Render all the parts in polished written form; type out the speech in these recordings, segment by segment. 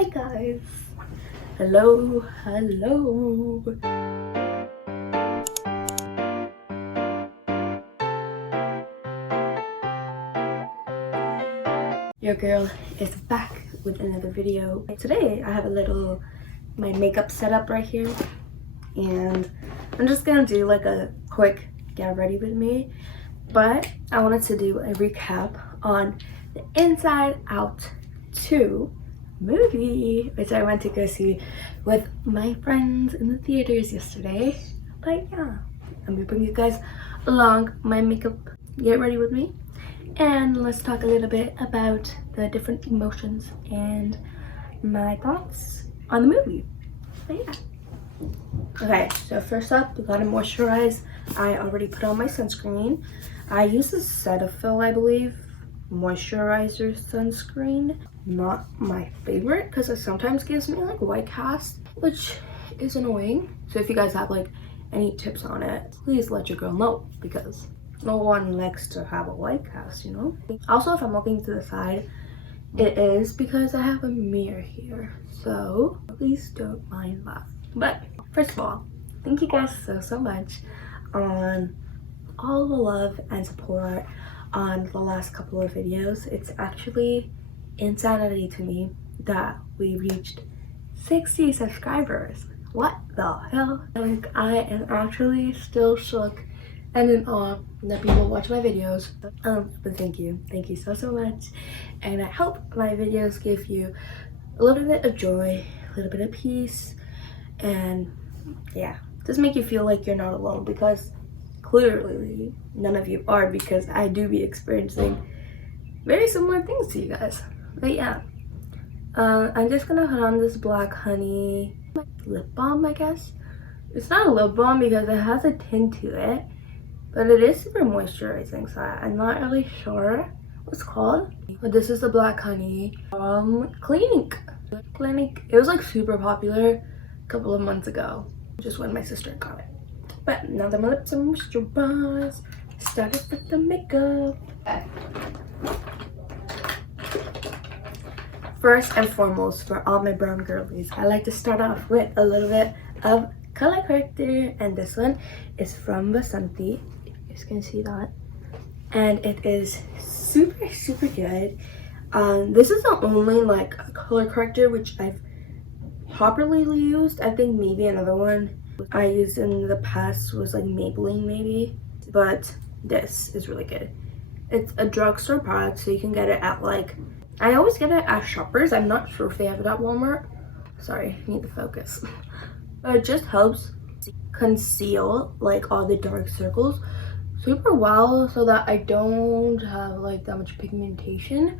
Hi guys. Hello. Your girl is back with another video. Today I have my makeup setup right here, and I'm just gonna do like a quick get ready with me, but I wanted to do a recap on the Inside Out 2 movie, which I went to go see with my friends in the theaters yesterday. But yeah, I'm gonna bring you guys along my makeup get ready with me, and let's talk a little bit about the different emotions and my thoughts on the movie. But yeah. Okay, so first up, we gotta moisturize. I already put on my sunscreen. I use this Cetaphil, I believe, moisturizer sunscreen. Not my favorite because it sometimes gives me like white cast, which is annoying. So if you guys have like any tips on it, please let your girl know, because no one likes to have a white cast, you know. Also, if I'm looking to the side, it is because I have a mirror here, so please don't mind that. But first of all, thank you guys so much on all the love and support on the last couple of videos. It's actually insanity to me that we reached 60 subscribers. What the hell? Like, I am actually still shook and in awe that people watch my videos. But thank you so much, and I hope my videos give you a little bit of joy, a little bit of peace, and yeah, just make you feel like you're not alone, because clearly none of you are, because I do be experiencing very similar things to you guys. But yeah, I'm just gonna put on this Black Honey lip balm, I guess. It's not a lip balm because it has a tint to it, but it is super moisturizing, so I'm not really sure what it's called. But this is the Black Honey Clinique. It was like super popular a couple of months ago, just when my sister got it. But now that my lips are moisturized, started with the makeup. First and foremost, for all my brown girlies, I like to start off with a little bit of color corrector, and this one is from Vasanthi. You guys can see that, and it is super good. This is the only like color corrector which I've properly used. I think maybe another one I used in the past was like Maybelline maybe, but this is really good. It's a drugstore product, so you can get it at like, I always get it at Shoppers. I'm not sure if they have it at Walmart. Sorry, I need to focus. But it just helps conceal like all the dark circles super well, so that I don't have like that much pigmentation.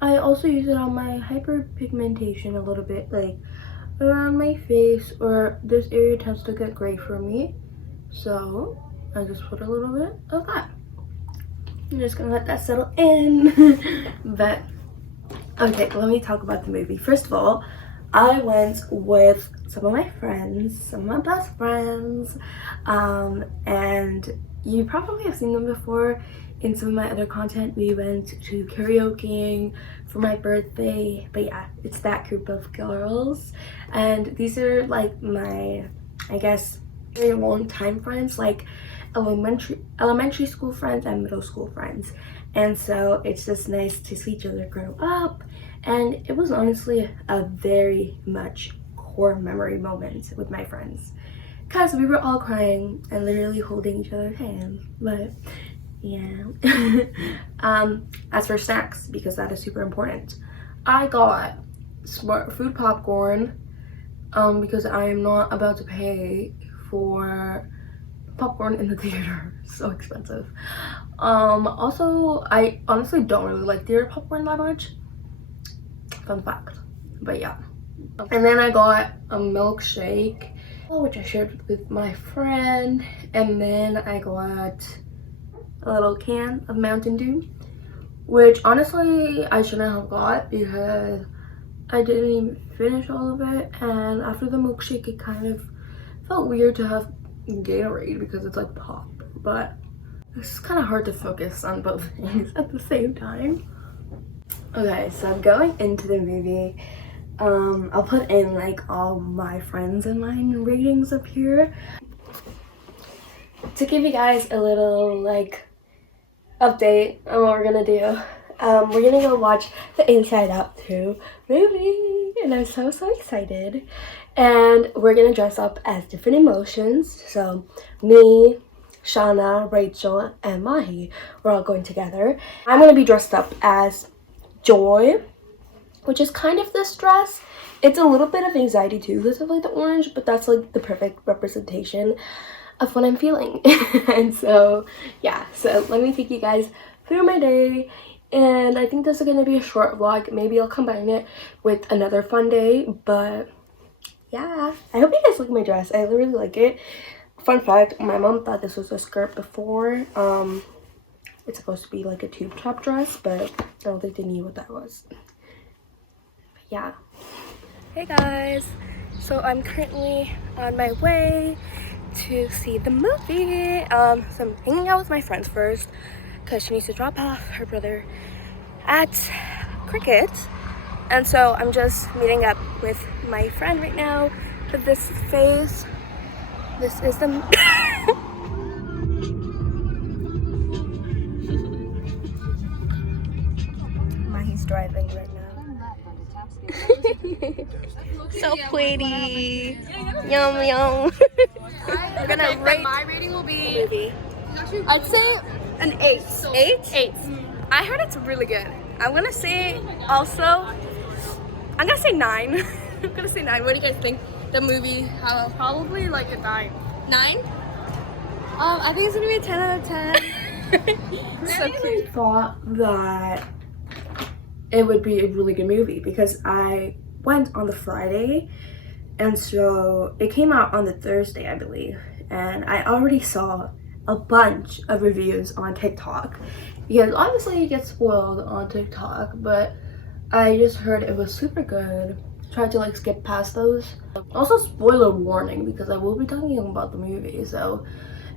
I also use it on my hyperpigmentation a little bit, like around my face, or this area tends to get gray for me, so I just put a little bit of that. I'm just gonna let that settle in. But okay, let me talk about the movie. First of all, I went with some of my friends, some of my best friends, and you probably have seen them before in some of my other content. We went to karaoke for my birthday. But yeah, it's that group of girls, and these are like my, I guess, very long time friends, like elementary school friends and middle school friends. And so it's just nice to see each other grow up, and it was honestly a very much core memory moment with my friends, because we were all crying and literally holding each other's hands. But yeah. As for snacks, because that is super important, I got Smart Food popcorn, because I am not about to pay for popcorn in the theater. So expensive. Also, I honestly don't really like theater popcorn that much, fun fact. But yeah, and then I got a milkshake, which I shared with my friend, and then I got a little can of Mountain Dew, which honestly I shouldn't have got because I didn't even finish all of it, and after the milkshake it kind of felt weird to have Gatorade because it's like pop, but it's kind of hard to focus on both things at the same time. Okay, so I'm going into the movie I'll put in like all my friends and mine ratings up here to give you guys a little like update on what we're gonna do. We're gonna go watch the Inside Out 2 movie, and I'm so excited. And we're gonna dress up as different emotions. So me, Shauna, Rachel, and Mahi, we're all going together. I'm gonna be dressed up as Joy, which is kind of this dress. It's a little bit of anxiety too, because of like the orange, but that's like the perfect representation of what I'm feeling. And so yeah, so let me take you guys through my day. And I think this is gonna be a short vlog. Maybe I'll combine it with another fun day, but yeah, I hope you guys like my dress. I really like it. Fun fact, my mom thought this was a skirt before. It's supposed to be like a tube top dress, but I don't think they knew what that was. But yeah. Hey guys, so I'm currently on my way to see the movie. So I'm hanging out with my friends first because she needs to drop off her brother at cricket. And so I'm just meeting up with my friend right now. With this face, this is the Mahi's driving right now. So pretty. Yum yum. We're gonna rate. My rating will be, I'd say an 8. 8? 8. I heard it's really good. I'm gonna say also, I'm gonna say 9. I'm gonna say 9. What do you guys think? The movie, probably like a 9. 9? I think it's gonna be a 10 out of 10. So I thought that it would be a really good movie because I went on the Friday, and so it came out on the Thursday, I believe, and I already saw a bunch of reviews on TikTok because obviously you get spoiled on TikTok, but I just heard it was super good. Tried to like skip past those. Also, spoiler warning, because I will be talking about the movie, so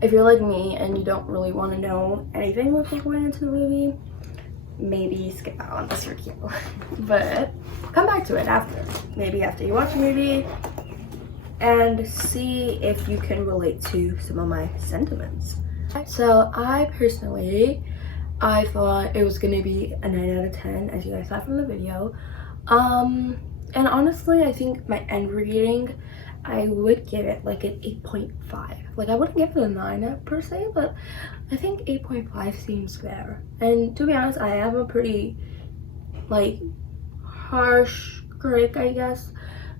if you're like me and you don't really want to know anything before going into the movie, maybe skip out on this review. But come back to it after, maybe after you watch the movie, and see if you can relate to some of my sentiments. So I personally, I thought it was gonna be a 9 out of 10, as you guys saw from the video. And honestly, I think my end rating, I would give it like an 8.5. Like, I wouldn't give it a 9 per se, but I think 8.5 seems fair. And to be honest, I am a pretty like harsh critic, I guess,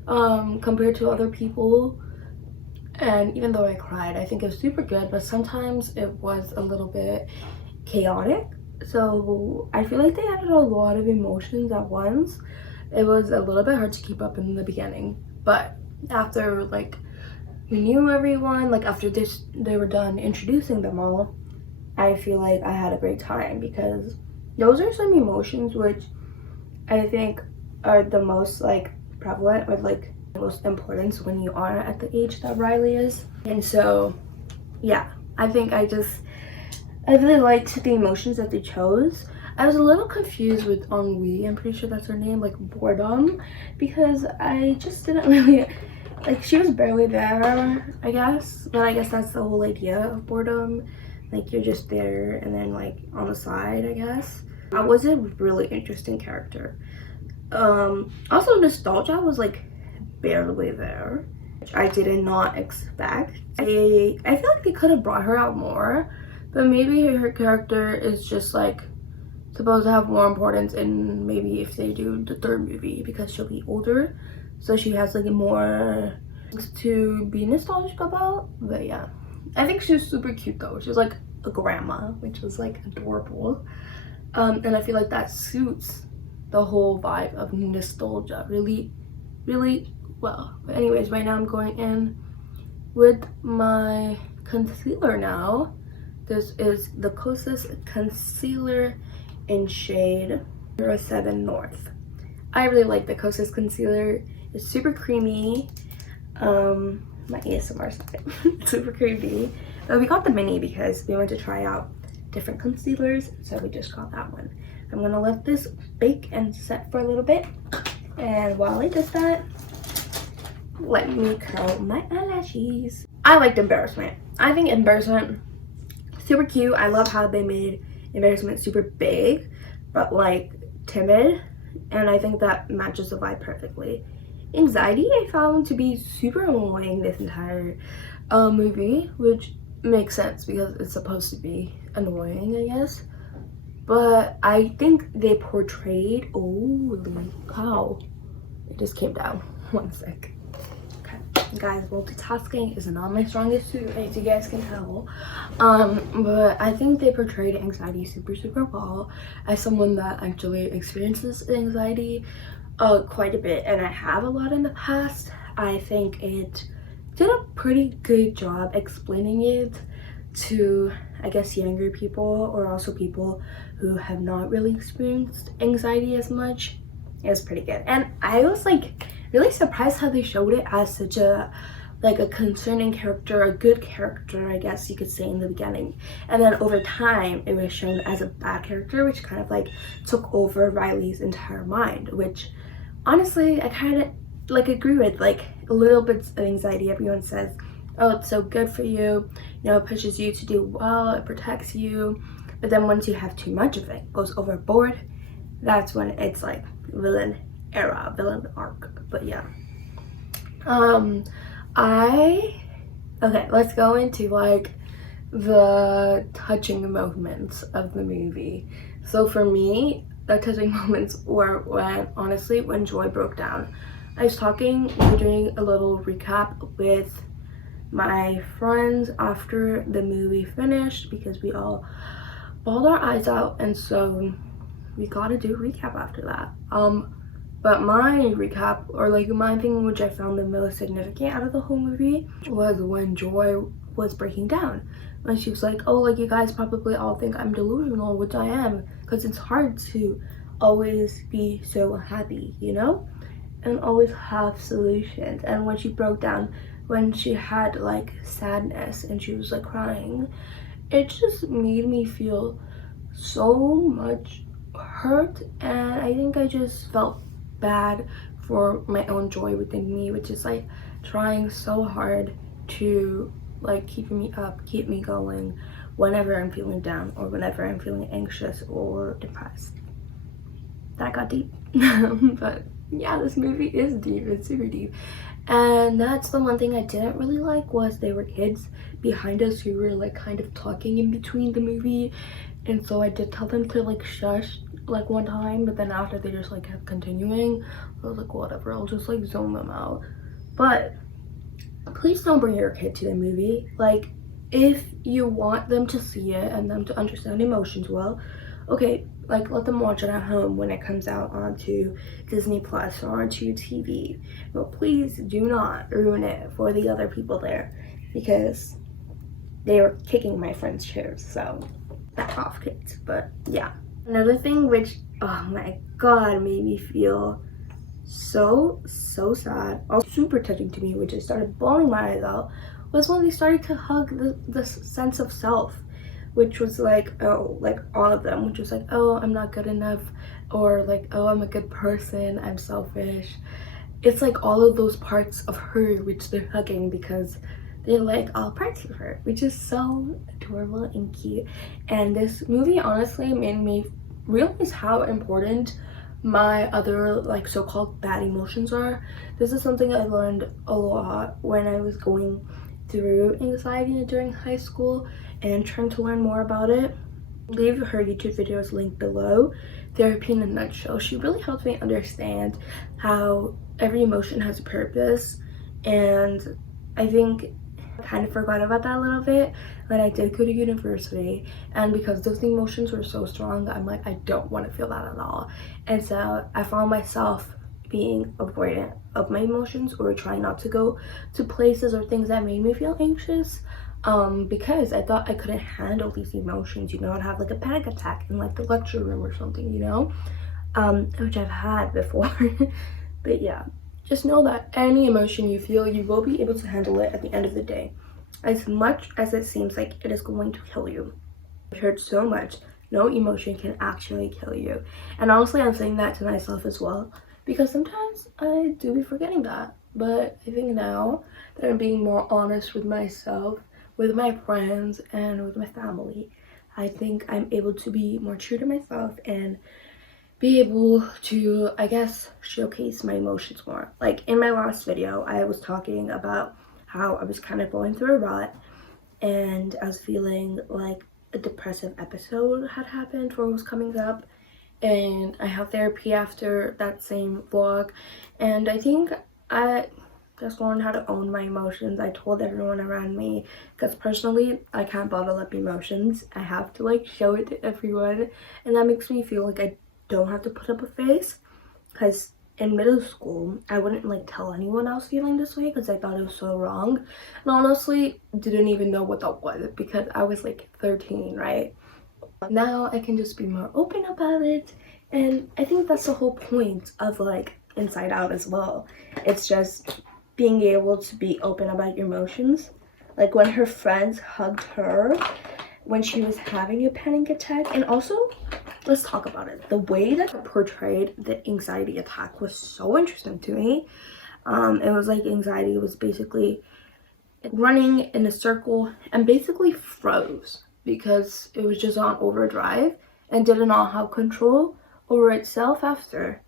compared to other people. And even though I cried, I think it was super good, but sometimes it was a little bit chaotic. So I feel like they added a lot of emotions at once. It was a little bit hard to keep up in the beginning, but after like we knew everyone, like after they were done introducing them all, I feel like I had a great time, because those are some emotions which I think are the most like prevalent or like the most important when you are at the age that Riley is. And so yeah, I think I really liked the emotions that they chose. I was a little confused with ennui, I'm pretty sure that's her name, like boredom, because I just didn't really, like, she was barely there, I guess, but I guess that's the whole idea of boredom, like you're just there and then like on the side, I guess. I was a really interesting character. Also nostalgia was like barely there, which I did not expect. I feel like they could have brought her out more, but maybe her character is just like supposed to have more importance in maybe if they do the third movie, because she'll be older, so she has like more things to be nostalgic about. But yeah, I think she was super cute though. She was like a grandma, which was like adorable, and I feel like that suits the whole vibe of nostalgia really well. But anyways, right now I'm going in with my concealer now. This is the Kosas concealer in shade 07 North. I really like the Kosas concealer. It's super creamy. My ASMR side. Super creamy. But we got the mini because we went to try out different concealers, so we just got that one. I'm gonna let this bake and set for a little bit, And while I does that, let me curl my eyelashes. I liked embarrassment. I think embarrassment super cute. I love how they made embarrassment super big but like timid, and I think that matches the vibe perfectly. Anxiety I found to be super annoying this entire movie, which makes sense because it's supposed to be annoying, I guess. But I think they portrayed, holy cow, it just came down. One sec. Okay, guys, multitasking is not my strongest suit, as you guys can tell. But I think they portrayed anxiety super well. As someone that actually experiences anxiety quite a bit, and I have a lot in the past, I think it did a pretty good job explaining it to, I guess, younger people, or also people who have not really experienced anxiety as much. It was pretty good. And I was like really surprised how they showed it as such a like a concerning character, a good character, I guess you could say, in the beginning. And then over time it was shown as a bad character, which kind of like took over Riley's entire mind, which honestly I kind of like agree with. Like a little bit of anxiety, everyone says, oh, it's so good for you, you know, it pushes you to do well, it protects you. But then once you have too much of it, goes overboard, that's when it's like villain era, villain arc. But yeah, okay, let's go into like the touching moments of the movie. So for me, the touching moments were when Joy broke down. I was talking, we were doing a little recap with my friends after the movie finished because we all bawled our eyes out, and so we gotta do a recap after that. But my recap, or like my thing which I found the most significant out of the whole movie, was when Joy was breaking down. When she was like, oh, like you guys probably all think I'm delusional, which I am, because it's hard to always be so happy, you know, and always have solutions. And when she broke down, when she had like sadness and she was like crying, it just made me feel so much hurt, and I think I just felt bad for my own Joy within me, which is like trying so hard to like keep me up, keep me going whenever I'm feeling down or whenever I'm feeling anxious or depressed. That got deep. But yeah, this movie is deep, it's super deep. And that's the one thing I didn't really like, was there were kids behind us who were like kind of talking in between the movie, and so I did tell them to like shush like one time, but then after they just like kept continuing. I was like, whatever, I'll just like zone them out. But please don't bring your kid to the movie. Like, if you want them to see it and them to understand emotions well, okay, like let them watch it at home when it comes out onto Disney Plus or onto TV. But please do not ruin it for the other people there, because they were kicking my friend's chairs, so back off, kids. But yeah, another thing which, oh my god, made me feel so sad, also super touching to me, which I started bawling my eyes out, was when they started to hug the sense of self, which was like, oh, like all of them, which was like, oh, I'm not good enough, or like, oh, I'm a good person, I'm selfish. It's like all of those parts of her which they're hugging because they like all parts of her, which is so adorable and cute. And this movie honestly made me realize how important my other like so-called bad emotions are. This is something I learned a lot when I was going through anxiety during high school and trying to learn more about it. Leave her YouTube videos linked below, Therapy in a Nutshell. She really helped me understand how every emotion has a purpose, and I think I kind of forgot about that a little bit when I did go to university, and because those emotions were so strong, I'm like, I don't want to feel that at all. And so I found myself being avoidant of my emotions, or trying not to go to places or things that made me feel anxious, because I thought I couldn't handle these emotions, you know. I'd have like a panic attack in like the lecture room or something, you know, which I've had before. But yeah, just know that any emotion you feel, you will be able to handle it at the end of the day. As much as it seems like it is going to kill you, I've heard so much, no emotion can actually kill you. And honestly, I'm saying that to myself as well, because sometimes I do be forgetting that. But I think now that I'm being more honest with myself, with my friends, and with my family, I think I'm able to be more true to myself and be able to, I guess, showcase my emotions more. Like in my last video, I was talking about how I was kind of going through a rut and I was feeling like a depressive episode had happened or was coming up, and I had therapy after that same vlog, and I think I just learned how to own my emotions. I told everyone around me, because personally I can't bottle up emotions. I have to like show it to everyone, and that makes me feel like I don't have to put up a face, because in middle school I wouldn't like tell anyone I was feeling this way because I thought it was so wrong, and honestly didn't even know what that was because I was like 13, right? Now I can just be more open about it, and I think that's the whole point of like Inside Out as well. It's just being able to be open about your emotions. Like when her friends hugged her when she was having a panic attack. And also, let's talk about it, the way that it portrayed the anxiety attack was so interesting to me. It was like anxiety was basically running in a circle and basically froze because it was just on overdrive and did not have control over itself after.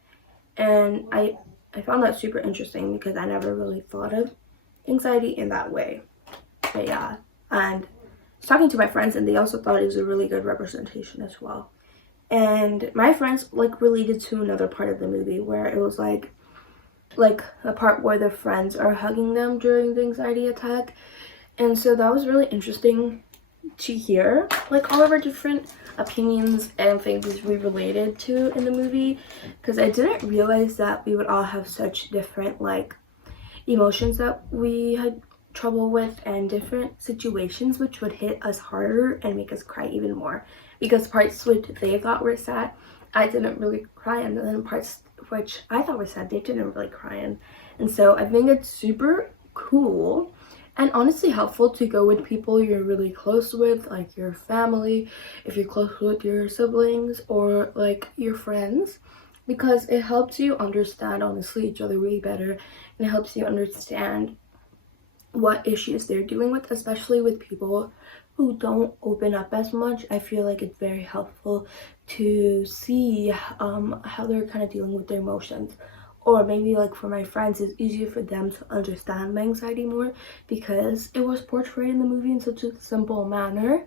And I found that super interesting because I never really thought of anxiety in that way. But yeah, and I was talking to my friends and they also thought it was a really good representation as well. And my friends like related to another part of the movie where it was like a part where their friends are hugging them during the anxiety attack. And so that was really interesting to hear like all of our different opinions and things we related to in the movie, because I didn't realize that we would all have such different like emotions that we had trouble with and different situations which would hit us harder and make us cry even more, because parts which they thought were sad I didn't really cry in, and then parts which I thought were sad they didn't really cry in. And so I think it's super cool and honestly helpful to go with people you're really close with, like your family, if you're close with your siblings, or like your friends, because it helps you understand honestly each other way better, and it helps you understand what issues they're dealing with, especially with people who don't open up as much. I feel like it's very helpful to see how they're kind of dealing with their emotions. Or maybe like for my friends, it's easier for them to understand my anxiety more because it was portrayed in the movie in such a simple manner,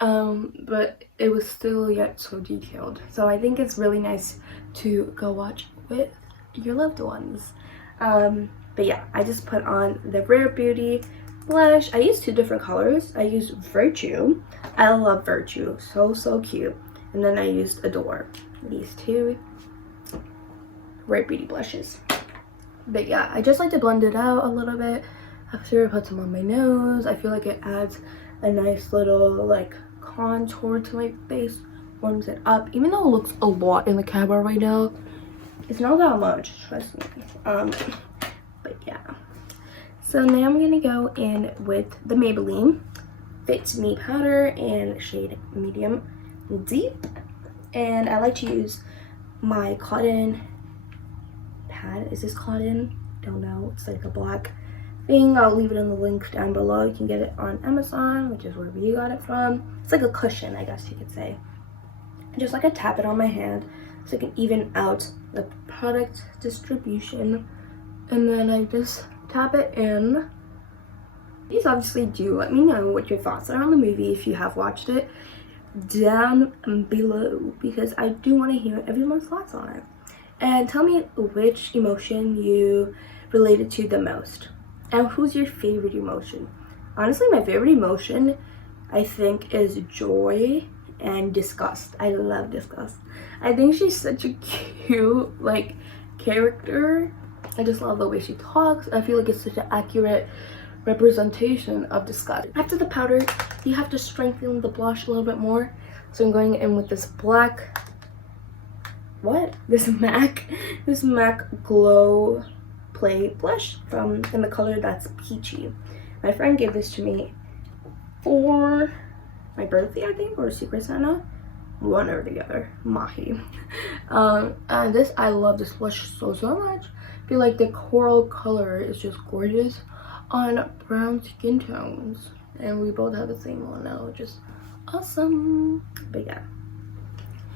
but it was still yet so detailed. So I think it's really nice to go watch with your loved ones. But yeah, I just put on the Rare Beauty blush. I used two different colors. I used Virtue. I love Virtue, so cute. And then I used Adore. These two Rare Beauty blushes. But yeah, I just like to blend it out a little bit after I put some on my nose. I feel like it adds a nice little like contour to my face, warms it up. Even though it looks a lot in the camera right now, it's not that much, trust me. But yeah, so now I'm gonna go in with the Maybelline Fit Me powder in shade Medium Deep, and I like to use my cotton pad. Is this cotton? Don't know. It's like a black thing. I'll leave it in the link down below. You can get it on Amazon, which is where we got it from. It's like a cushion, I guess you could say. And just like I tap it on my hand so I can even out the product distribution, and then I just tap it in. Please obviously do let me know what your thoughts are on the movie if you have watched it down below, because I do want to hear everyone's thoughts on it. And tell me which emotion you related to the most, and who's your favorite emotion. Honestly, my favorite emotion I think is joy and disgust. I love disgust. I think she's such a cute like character. I just love the way she talks. I feel like it's such an accurate representation of disgust. After the powder, you have to strengthen the blush a little bit more. So I'm going in with this black, this MAC Glow Play blush in the color that's peachy. My friend gave this to me for my birthday, I think, or Secret Santa. one or the other. Mahi. And this, I love this blush so much. I feel like the coral color is just gorgeous on brown skin tones, and we both have the same one now, which is awesome. But yeah,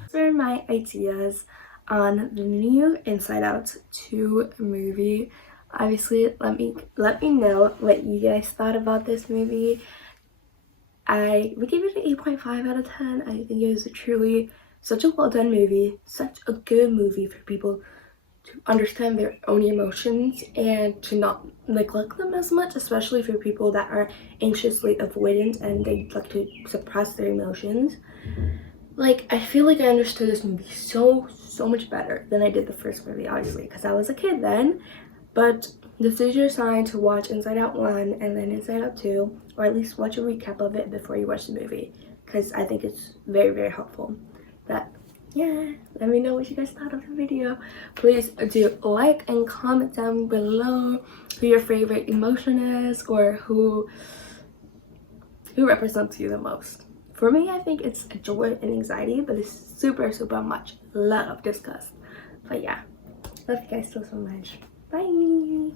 these are my ideas on the new Inside Out 2 movie. Obviously, let me know what you guys thought about this movie. I would give it an 8.5 out of 10. I think it was truly such a well done movie, such a good movie for people to understand their own emotions and to not neglect them as much, especially for people that are anxiously avoidant and they like to suppress their emotions. Like, I feel like I understood this movie so much better than I did the first movie, obviously, because I was a kid then. But this is your sign to watch Inside Out 1 and then Inside Out 2, or at least watch a recap of it before you watch the movie, because I think it's very helpful. But yeah, let me know what you guys thought of the video. Please do like and comment down below who your favorite emotion is, or who represents you the most. For me, I think it's joy and anxiety, but it's super much love discussed. But yeah, love you guys so much. Bye.